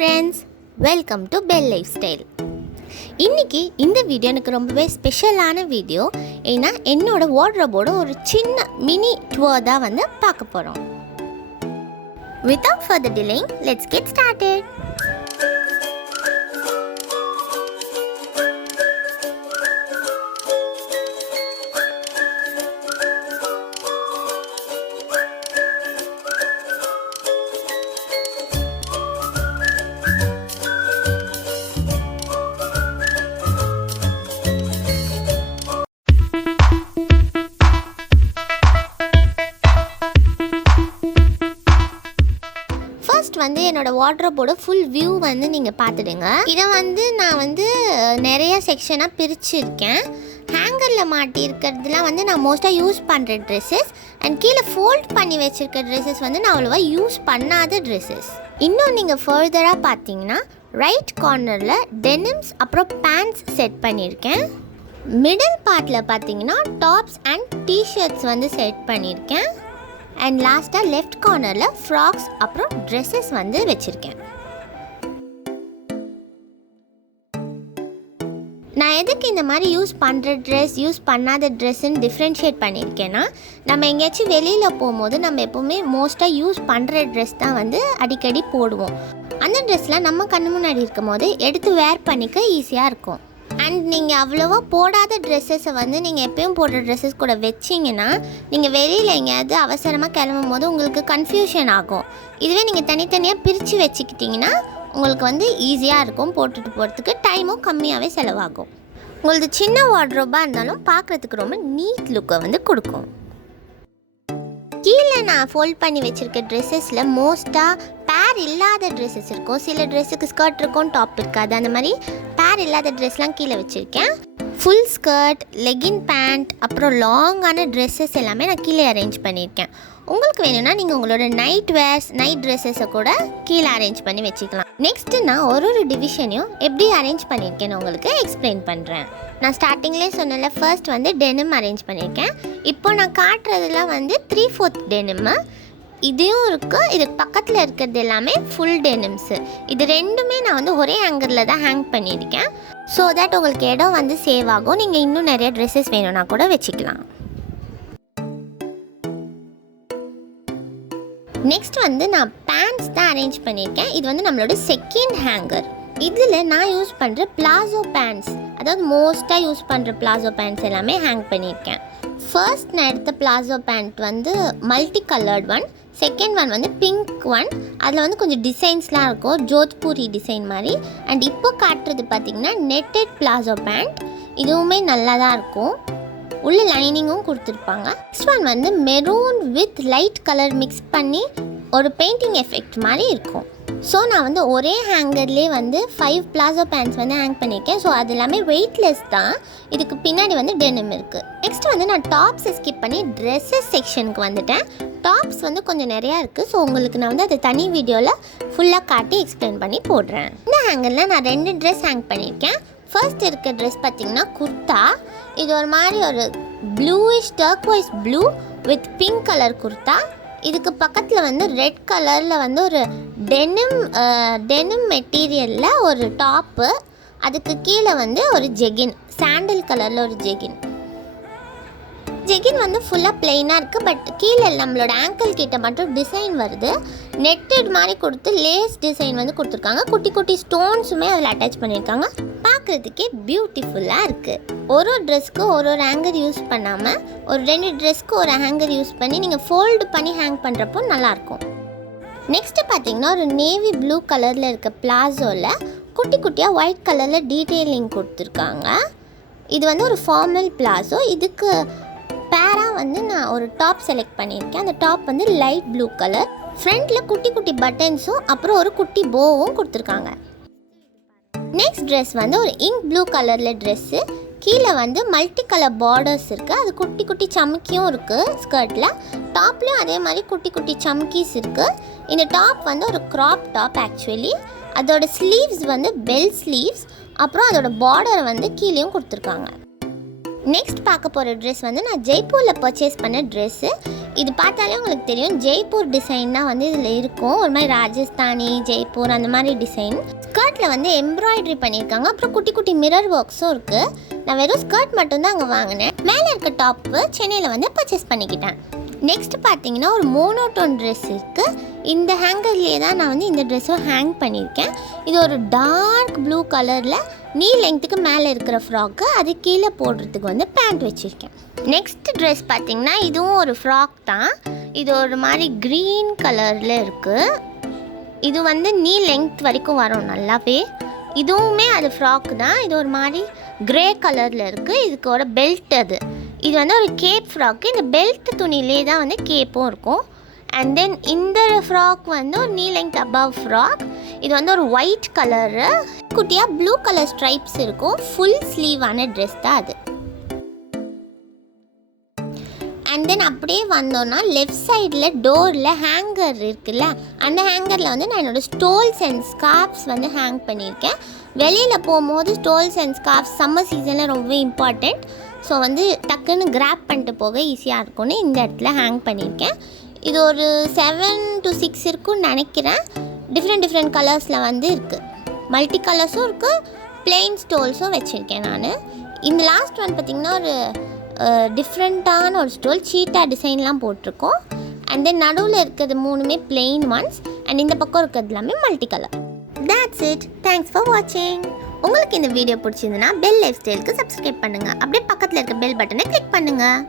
friends, welcome to Bellelifestyle. இன்னைக்கு இந்த video எனக்கு ரொம்பவே ஸ்பெஷலான வீடியோ. ஏன்னா என்னோட வார்ட்ரோபோட ஒரு சின்ன மினி டூர் தான் வந்து பார்க்க போகிறோம். Without further delay, let's get started. வந்து என்னோட வார்ட்ரோபோட ஃபுல் வியூ வந்து நீங்கள் பார்த்துடுங்க. இதை வந்து நான் வந்து நிறைய செக்ஷனாக பிரிச்சுருக்கேன். ஹேங்கரில் மாட்டி இருக்கிறதுலாம் வந்து நான் மோஸ்ட்டாக யூஸ் பண்ணுற ட்ரெஸ்ஸஸ் அண்ட் கீழே ஃபோல்ட் பண்ணி வச்சுருக்க ட்ரெஸ்ஸஸ் வந்து நான் அவ்வளோவா யூஸ் பண்ணாத ட்ரெஸ்ஸஸ். இன்னும் நீங்கள் ஃபர்தராக பார்த்தீங்கன்னா ரைட் கார்னரில் டெனிம்ஸ் அப்புறம் பேண்ட்ஸ் செட் பண்ணியிருக்கேன். மிடில் பார்ட்டில் பார்த்தீங்கன்னா டாப்ஸ் அண்ட் டிஷர்ட்ஸ் வந்து செட் பண்ணியிருக்கேன். அண்ட் லாஸ்ட்டாக லெஃப்ட் கார்னரில் ஃப்ராக்ஸ் அப்புறம் ட்ரெஸ்ஸஸ் வந்து வச்சுருக்கேன். நான் எதுக்கு இந்த மாதிரி யூஸ் பண்ணுற ட்ரெஸ் யூஸ் பண்ணாத ட்ரெஸ்ஸுன்னு டிஃப்ரென்ஷியேட் பண்ணியிருக்கேன்னா, நம்ம எங்கேயாச்சும் வெளியில் போகும்போது நம்ம எப்போவுமே மோஸ்ட்டாக யூஸ் பண்ணுற ட்ரெஸ் தான் வந்து அடிக்கடி போடுவோம். அந்த ட்ரெஸ்லாம் நம்ம கண்ணு முன்னாடி இருக்கும் போது எடுத்து வேர் பண்ணிக்க ஈஸியாக இருக்கும். அண்ட் நீங்கள் அவ்வளோவா போடாத ட்ரெஸ்ஸஸை வந்து நீங்கள் எப்பயும் போடுற ட்ரெஸ்ஸஸ் கூட வச்சிங்கன்னா நீங்கள் வெளியில் எங்கேயாவது அவசரமாக கிளம்பும் போது உங்களுக்கு கன்ஃபியூஷன் ஆகும். இதுவே நீங்கள் தனித்தனியாக பிரித்து வச்சுக்கிட்டிங்கன்னா உங்களுக்கு வந்து ஈஸியாக இருக்கும், போட்டுட்டு போகிறதுக்கு டைமும் கம்மியாகவே செலவாகும். உங்களுக்கு சின்ன வார்ட்ரோபாக இருந்தாலும் பார்க்குறதுக்கு ரொம்ப நீட் லுக்கை வந்து கொடுக்கும். கீழே நான் ஃபோல்ட் பண்ணி வச்சுருக்க ட்ரெஸ்ஸஸில் மோஸ்ட்டாக பேர் இல்லாத ட்ரெஸ்ஸஸ் இருக்கும். சில ட்ரெஸ்ஸுக்கு ஸ்கர்ட் இருக்கும், டாப் இருக்காது. அந்த மாதிரி பேர் இல்லாத ட்ரெஸ்லாம் கீழே வச்சுருக்கேன். ஃபுல் ஸ்கர்ட், லெகின் பேண்ட் அப்புறம் லாங்கான ட்ரெஸ்ஸஸ் எல்லாமே நான் கீழே அரேஞ்ச் பண்ணியிருக்கேன். உங்களுக்கு வேணும்னா நீங்கள் உங்களோட நைட் வேர்ஸ், நைட் ட்ரெஸ்ஸஸை கூட கீழே அரேஞ்ச் பண்ணி வச்சுக்கலாம். நெக்ஸ்ட்டு நான் ஒரு டிவிஷனையும் எப்படி அரேஞ்ச் பண்ணியிருக்கேன்னு உங்களுக்கு எக்ஸ்பிளைன் பண்ணுறேன். நான் ஸ்டார்டிங்லேயே சொன்னல, ஃபர்ஸ்ட் வந்து டெனிம் அரேஞ்ச் பண்ணியிருக்கேன். இப்போ நான் காட்டுறதுலாம் வந்து 3/4 டெனிம்மு. இதையும் இருக்குது, இதுக்கு பக்கத்தில் இருக்கிறது எல்லாமே ஃபுல் டெனிம்ஸு. இது ரெண்டுமே நான் வந்து ஒரே ஹேங்கரில் தான் ஹேங் பண்ணியிருக்கேன். ஸோ தட் உங்களுக்கு இடம் வந்து சேவ் ஆகும். நீங்கள் இன்னும் நிறைய ட்ரெஸ்ஸஸ் வேணும்னா கூட வச்சுக்கலாம். நெக்ஸ்ட் வந்து நான் பேண்ட்ஸ் தான் அரேஞ்ச் பண்ணியிருக்கேன். இது வந்து நம்மளோட செகண்ட் ஹேங்கர். இதில் நான் யூஸ் பண்ணுற பிளாசோ பேண்ட்ஸ், அதாவது மோஸ்ட்டாக யூஸ் பண்ணுற பிளாசோ பேண்ட்ஸ் எல்லாமே ஹேங் பண்ணியிருக்கேன். ஃபர்ஸ்ட் நான் எடுத்த பிளாசோ பேண்ட் வந்து multi coloured one, second one வந்து பிங்க் ஒன். அதில் வந்து கொஞ்சம் டிசைன்ஸ்லாம் இருக்கும், ஜோத்பூரி டிசைன் மாதிரி. அண்ட் இப்போ காட்டுறது பார்த்திங்கன்னா நெட்டட் பிளாசோ பேண்ட். இதுவுமே நல்லா தான் இருக்கும், உள்ள லைனிங்கும் கொடுத்துருப்பாங்க. நெக்ஸ்ட் ஒன் வந்து maroon with light colour mix பண்ணி ஒரு பெயிண்டிங் எஃபெக்ட் மாதிரி இருக்கும். ஸோ நான் வந்து ஒரே ஹேங்கர்லேயே வந்து 5 பிளாசோ பேண்ட்ஸ் வந்து ஹேங் பண்ணியிருக்கேன். ஸோ அது எல்லாமே வெயிட்லெஸ் தான். இதுக்கு பின்னாடி வந்து டெனிம் இருக்குது. நெக்ஸ்ட் வந்து நான் டாப்ஸை ஸ்கிப் பண்ணி ட்ரெஸ்ஸஸ் செக்ஷனுக்கு வந்துட்டேன். டாப்ஸ் வந்து கொஞ்சம் நிறையா இருக்குது. ஸோ உங்களுக்கு நான் வந்து அது தனி வீடியோவில் ஃபுல்லாக காட்டி எக்ஸ்பிளைன் பண்ணி போடுறேன். இந்த ஹேங்கரில் நான் 2 ட்ரெஸ் ஹேங் பண்ணியிருக்கேன். ஃபர்ஸ்ட் இருக்க ட்ரெஸ் பார்த்திங்கன்னா குர்த்தா. இது ஒரு மாதிரி ஒரு bluish turquoise blue with pink colour kurta. இதுக்கு பக்கத்தில் வந்து ரெட் கலரில் வந்து ஒரு டெனிம் மெட்டீரியலில் ஒரு டாப்பு. அதுக்கு கீழே வந்து ஒரு ஜெகின், சாண்டில் கலரில் ஒரு ஜெகின் வந்து ஃபுல்லாக பிளெயினாக இருக்குது. பட் கீழே நம்மளோட ஆங்கிள் கிட்ட மட்டும் டிசைன் வருது. நெட்டட் மாதிரி கொடுத்து லேஸ் டிசைன் வந்து கொடுத்துருக்காங்க. குட்டி குட்டி ஸ்டோன்ஸுமே அதில் அட்டாச் பண்ணியிருக்காங்க. பார்க்குறதுக்கே பியூட்டிஃபுல்லாக இருக்குது. ஒரு ட்ரெஸ்க்கு ஒரு ஹேங்கர் யூஸ் பண்ணாமல் ஒரு 2 ட்ரெஸ்க்கு ஒரு ஹேங்கர் யூஸ் பண்ணி நீங்கள் ஃபோல்டு பண்ணி ஹேங் பண்ணுறப்போ நல்லாயிருக்கும். நெக்ஸ்ட்டு பார்த்தீங்கன்னா ஒரு நேவி ப்ளூ கலரில் இருக்க பிளாசோவில் குட்டி குட்டியாக ஒயிட் கலரில் டீட்டெயிலிங் கொடுத்துருக்காங்க. இது வந்து ஒரு ஃபார்மல் பிளாசோ. இதுக்கு பேராக வந்து நான் ஒரு டாப் செலக்ட் பண்ணியிருக்கேன். அந்த டாப் வந்து லைட் ப்ளூ கலர். ஃப்ரண்ட்டில் குட்டி குட்டி பட்டன்ஸும் அப்புறம் ஒரு குட்டி போவும் கொடுத்துருக்காங்க. நெக்ஸ்ட் ட்ரெஸ் வந்து ஒரு இங்க் ப்ளூ கலரில் ட்ரெஸ்ஸு. கீழே வந்து மல்டி கலர் பார்டர்ஸ் இருக்குது. அது குட்டி குட்டி சமுக்கியும் இருக்குது ஸ்கர்ட்டில். டாப்லேயும் அதே மாதிரி குட்டி குட்டி சமுக்கீஸ் இருக்குது. இந்த டாப் வந்து ஒரு க்ராப் டாப் ஆக்சுவலி. அதோட ஸ்லீவ்ஸ் வந்து பெல் ஸ்லீவ்ஸ். அப்புறம் அதோட பார்டரை வந்து கீழேயும் கொடுத்துருக்காங்க. நெக்ஸ்ட் பார்க்க போகிற ட்ரெஸ் வந்து நான் ஜெய்ப்பூரில் பர்ச்சேஸ் பண்ண ட்ரெஸ்ஸு. இது பார்த்தாலே உங்களுக்கு தெரியும் ஜெய்ப்பூர் டிசைன் தான் வந்து இதில் இருக்கும். ஒரு மாதிரி ராஜஸ்தானி ஜெய்ப்பூர் அந்த மாதிரி டிசைன். ஸ்கர்ட்டில் வந்து எம்ப்ராய்டரி பண்ணியிருக்காங்க. அப்புறம் குட்டி குட்டி மிரர் ஒர்க்ஸும் இருக்குது. நான் வெறும் ஸ்கர்ட் மட்டும்தான் அங்கே வாங்கினேன். மேலே இருக்க டாப்பு சென்னையில் வந்து பர்ச்சேஸ் பண்ணிக்கிட்டேன். நெக்ஸ்ட் பார்த்தீங்கன்னா ஒரு மோனோட்டோன் ட்ரெஸ் இருக்குது. இந்த ஹேங்கர்லேயே தான் நான் வந்து இந்த ட்ரெஸ்ஸும் ஹேங் பண்ணியிருக்கேன். இது ஒரு டார்க் ப்ளூ கலரில் நீ லெங்க்த்துக்கு மேலே இருக்கிற ஃப்ராக்கு, அது கீழே போடுறதுக்கு வந்து பேண்ட் வச்சுருக்கேன். நெக்ஸ்ட் ட்ரெஸ் பார்த்திங்கன்னா இதுவும் ஒரு ஃப்ராக் தான். இது ஒரு மாதிரி க்ரீன் கலரில் இருக்குது. இது வந்து நீ லெங்க்த் வரைக்கும் வரும் நல்லாவே. இதுவுமே அது ஃப்ராக் தான். இது ஒரு மாதிரி க்ரே கலரில் இருக்குது. இதுக்கு ஒரு பெல்ட் அது. இது வந்து ஒரு கேப் ஃப்ராக்கு. இந்த பெல்ட் துணியிலே தான் வந்து கேப்பும் இருக்கும். அண்ட் தென் இந்த ஃப்ராக் வந்து ஒரு நீ லெங்க்த் அபவ் ஃப்ராக். இது வந்து ஒரு ஒயிட் கலரு, குட்டியாக ப்ளூ கலர் ஸ்ட்ரைப்ஸ் இருக்கும். ஃபுல் ஸ்லீவான ட்ரெஸ் தான் அது. அண்ட் தென் அப்படியே வந்தோன்னா லெஃப்ட் சைடில் டோரில் ஹேங்கர் இருக்குல்ல, அந்த ஹேங்கரில் வந்து நான் என்னோடய ஸ்டோல்ஸ் அண்ட் ஸ்கார்ஃப்ஸ் வந்து ஹேங் பண்ணியிருக்கேன். வெளியில் போகும்போது ஸ்டோல்ஸ் அண்ட் ஸ்கார்ஃப்ஸ் சம்மர் சீசனில் ரொம்ப இம்பார்ட்டண்ட். ஸோ வந்து டக்குன்னு கிராப் பண்ணிட்டு போக ஈஸியாக இருக்கும்னு இந்த இடத்துல ஹேங் பண்ணியிருக்கேன். இது ஒரு 7 to 6 இருக்குன்னு நினைக்கிறேன். டிஃப்ரெண்ட் கலர்ஸில் வந்து இருக்குது. மல்டி கலர்ஸும் இருக்குது, பிளெயின் ஸ்டோல்ஸும் வச்சுருக்கேன் நான். இந்த லாஸ்ட் ஒன் பார்த்திங்கன்னா ஒரு டிஃப்ரெண்ட்டான ஒரு ஸ்டோல், சீட்டா டிசைன்லாம் போட்டிருக்கோம். அண்ட் தென் நடுவில் இருக்கிறது 3மே பிளெயின் ஒன்ஸ். அண்ட் இந்த பக்கம் இருக்கிறது எல்லாமே multi colour. That's it. Thanks for watching. உங்களுக்கு இந்த வீடியோ பிடிச்சிருந்துன்னா பெல் லைஃப் ஸ்டைலுக்கு சப்ஸ்கிரைப் பண்ணுங்கள். அப்படியே பக்கத்தில் இருக்க பெல் பட்டனை கிளிக் பண்ணுங்கள்.